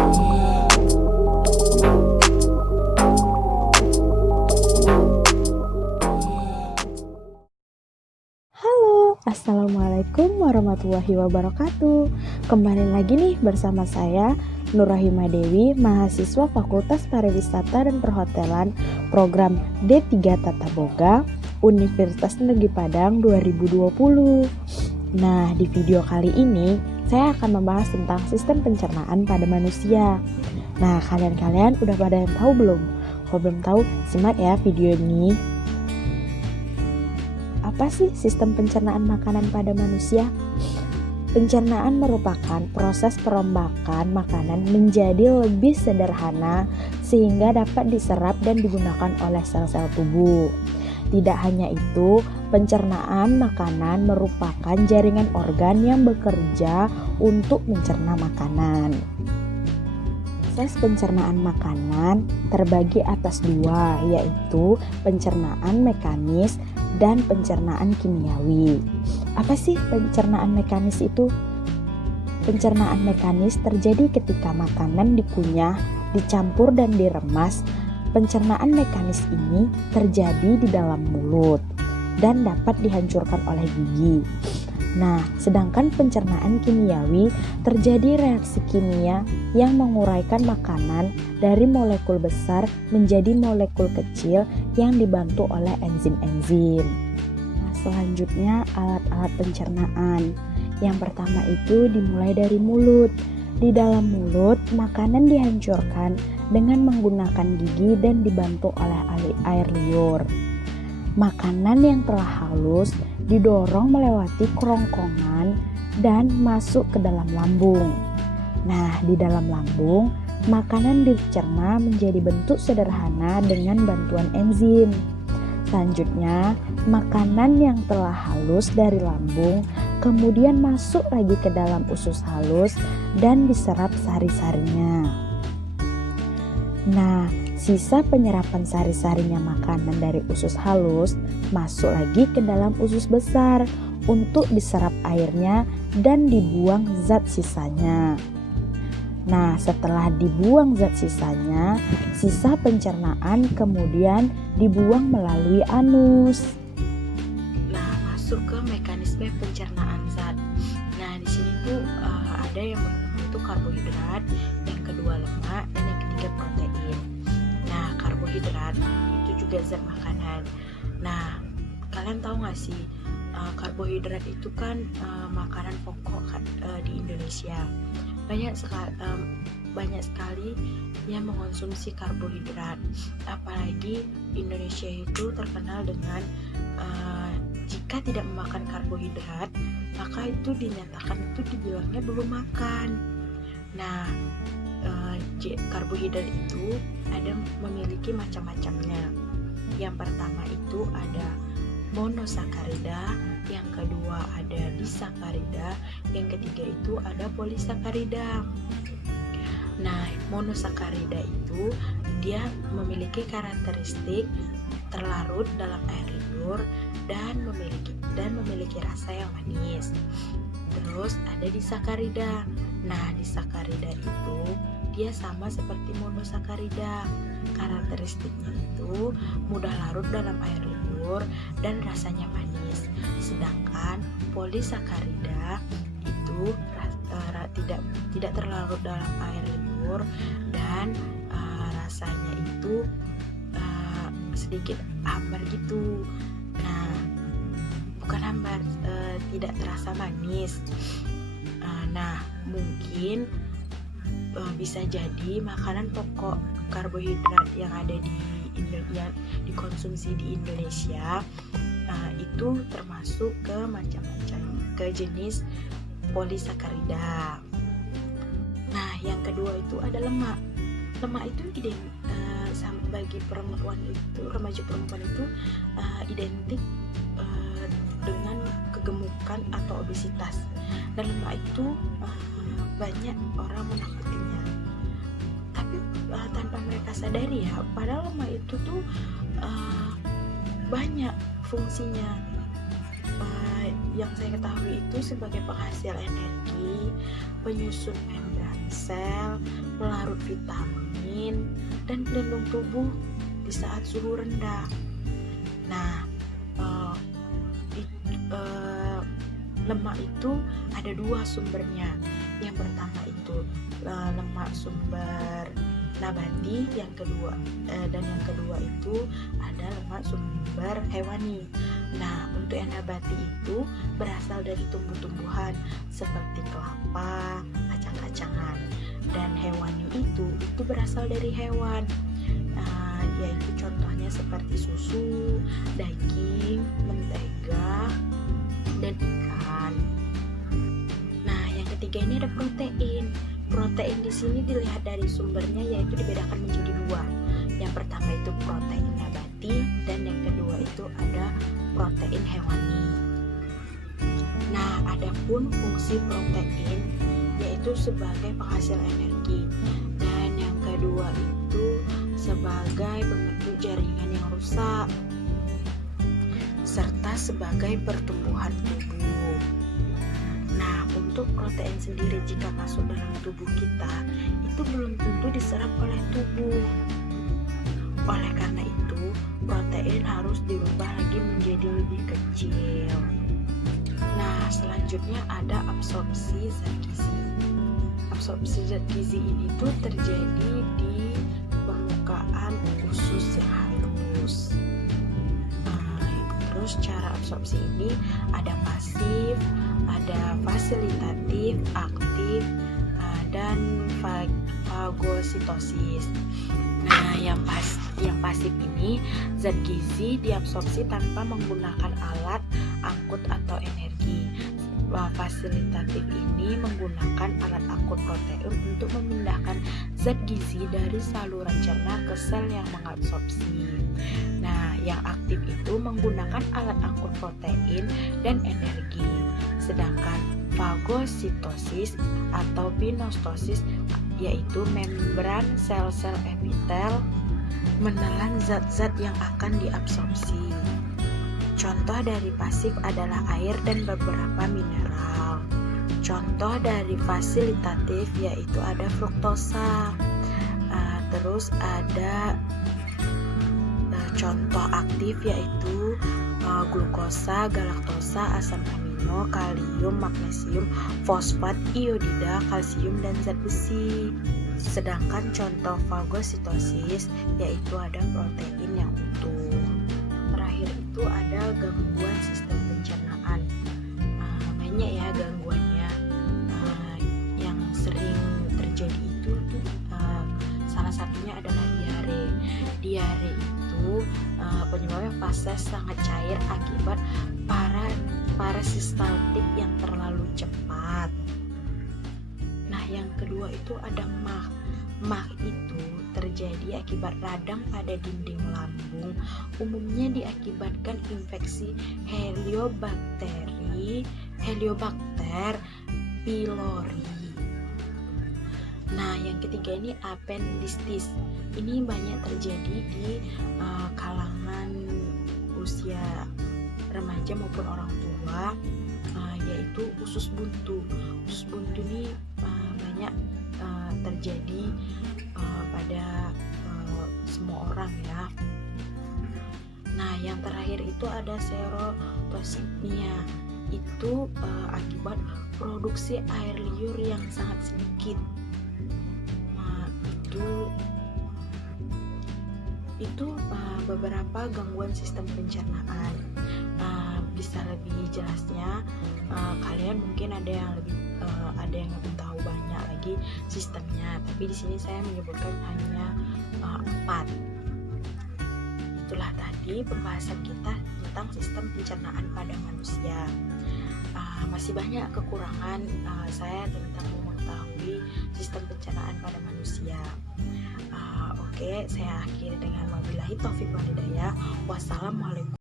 Halo, Assalamualaikum warahmatullahi wabarakatuh. Kembali lagi nih bersama saya Nurrahima Dewi, mahasiswa Fakultas Pariwisata dan Perhotelan Program D3 Tata Boga Universitas Negeri Padang 2020. Nah, di video kali ini saya akan membahas tentang sistem pencernaan pada manusia. Nah, kalian udah pada yang tahu belum? Kalau belum tahu, simak ya video ini. Apa sih sistem pencernaan makanan pada manusia? Pencernaan merupakan proses perombakan makanan menjadi lebih sederhana sehingga dapat diserap dan digunakan oleh sel-sel tubuh. Tidak hanya itu, pencernaan makanan merupakan jaringan organ yang bekerja untuk mencerna makanan. Proses pencernaan makanan terbagi atas dua, yaitu pencernaan mekanis dan pencernaan kimiawi. Apa sih pencernaan mekanis itu? Pencernaan mekanis terjadi ketika makanan dikunyah, dicampur dan diremas. Pencernaan mekanis ini terjadi di dalam mulut dan dapat dihancurkan oleh gigi. Nah, sedangkan pencernaan kimiawi terjadi reaksi kimia yang menguraikan makanan dari molekul besar menjadi molekul kecil yang dibantu oleh enzim-enzim. Nah, selanjutnya alat-alat pencernaan. Yang pertama itu dimulai dari mulut. Di dalam mulut, makanan dihancurkan dengan menggunakan gigi dan dibantu oleh air liur. Makanan yang telah halus didorong melewati kerongkongan dan masuk ke dalam lambung. Nah, di dalam lambung, makanan dicerna menjadi bentuk sederhana dengan bantuan enzim. Selanjutnya, makanan yang telah halus dari lambung kemudian masuk lagi ke dalam usus halus dan diserap sari-sarinya. Nah, sisa penyerapan sari-sarinya makanan dari usus halus masuk lagi ke dalam usus besar untuk diserap airnya dan dibuang zat sisanya. Nah, setelah dibuang zat sisanya, sisa pencernaan kemudian dibuang melalui anus. Nah, masuk ke mekanisme pencernaan zat. Nah, di sini tuh ada yang pertama itu karbohidrat, yang kedua lemak, dan yang ketiga protein. Nah, karbohidrat itu juga zat makanan. Nah, kalian tahu nggak sih karbohidrat itu kan makanan pokok di Indonesia. Banyak sekali yang mengkonsumsi karbohidrat. Apalagi Indonesia itu terkenal dengan jika tidak memakan karbohidrat, maka itu dinyatakan itu dibilangnya belum makan. Nah, karbohidrat itu ada memiliki macam-macamnya. Yang pertama itu ada monosakarida, yang kedua ada disakarida, yang ketiga itu ada polisakarida. Nah, monosakarida itu dia memiliki karakteristik terlarut dalam air liur dan memiliki rasa yang manis. Terus ada disakarida. Nah, disakarida itu dia sama seperti monosakarida. Karakteristiknya itu mudah larut dalam air liur dan rasanya manis. Sedangkan polisakarida itu tidak terlarut dalam air liur dan rasanya itu sedikit hambar gitu. Nah, bukan hambar, tidak terasa manis. Nah, mungkin bisa jadi makanan pokok karbohidrat yang ada yang dikonsumsi di Indonesia itu termasuk ke jenis polisakarida. Nah, yang kedua itu ada lemak. Lemak itu bagi remaja perempuan itu identik dengan kegemukan atau obesitas. Dan lemak itu banyak orang menakutinya. Tapi tanpa mereka sadari ya, padahal lemak itu tuh banyak fungsinya. Yang saya ketahui itu sebagai penghasil energi, penyusun membran sel, pelarut vitamin, dan pelindung tubuh di saat suhu rendah. Nah, lemak itu ada dua sumbernya. Yang pertama itu lemak sumber nabati, yang kedua itu ada lemak sumber hewani. Nah, untuk yang nabati itu berasal dari tumbuh-tumbuhan seperti kelapa, kacang-kacangan, dan hewani itu berasal dari hewan, yaitu contohnya seperti susu, daging, mentega, dan ikan. Nah, yang ketiga ini ada protein. Protein di sini dilihat dari sumbernya, yaitu dibedakan menjadi dua. Yang pertama itu protein nabati, dan yang kedua itu ada protein hewani. Nah, adapun fungsi protein yaitu sebagai penghasil energi, dan yang kedua itu sebagai pembentuk jaringan yang rusak, serta sebagai pertumbuhan tubuh. Nah, untuk protein sendiri jika masuk dalam tubuh kita, itu belum tentu diserap oleh tubuh. Oleh karena itu, protein harus dirubah lagi menjadi lebih kecil. Nah, selanjutnya ada absorpsi zat gizi. Absorpsi zat gizi ini tuh terjadi di permukaan usus yang halus. Terus cara absorpsi ini ada pasif, ada fasilitatif, aktif, dan fagositosis. Nah, yang pasif ini zat gizi diabsorpsi tanpa menggunakan alat angkut atau energi. Fasilitatif ini menggunakan alat angkut protein untuk memindahkan zat gizi dari saluran cerna ke sel yang mengabsorpsi. Nah, yang aktif itu menggunakan alat angkut protein dan energi. Sedangkan fagositosis atau pinostosis yaitu membran sel-sel epitel menelan zat-zat yang akan diabsorpsi. Contoh dari pasif adalah air dan beberapa mineral. Contoh dari fasilitatif yaitu ada fruktosa. Terus ada contoh aktif yaitu glukosa, galaktosa, asam amino, kalium, magnesium, fosfat, iodida, kalsium, dan zat besi. Sedangkan contoh fagositosis yaitu ada protein yang utuh. Terakhir itu ada gangguan sistem pencernaan. Banyak ya gangguannya. Yang sering terjadi itu salah satunya adalah diare. Diare itu penyebabnya fase sangat cair akibat parasitaltik yang terlalu cepat. Nah, yang kedua itu ada MAH. MAH itu terjadi akibat radang pada dinding lambung, umumnya diakibatkan infeksi Heliobacter pylori. Nah, yang ketiga ini appendicitis. Ini banyak terjadi di kalangan usia remaja maupun orang tua, yaitu usus buntu. Usus buntu ini banyak terjadi pada semua orang ya. Nah, yang terakhir itu ada serotoxinia. Itu akibat produksi air liur yang sangat sedikit. Nah, itu beberapa gangguan sistem pencernaan. Bisa lebih jelasnya kalian mungkin ada yang lebih tahu banyak lagi sistemnya, tapi di sini saya menyebutkan hanya 4. Itulah tadi pembahasan kita tentang sistem pencernaan pada manusia. Masih banyak kekurangan saya tentang mengetahui sistem pencernaan pada manusia. Oke, saya akhiri dengan wabillahi taufiq wal hidayah. Wassalamualaikum.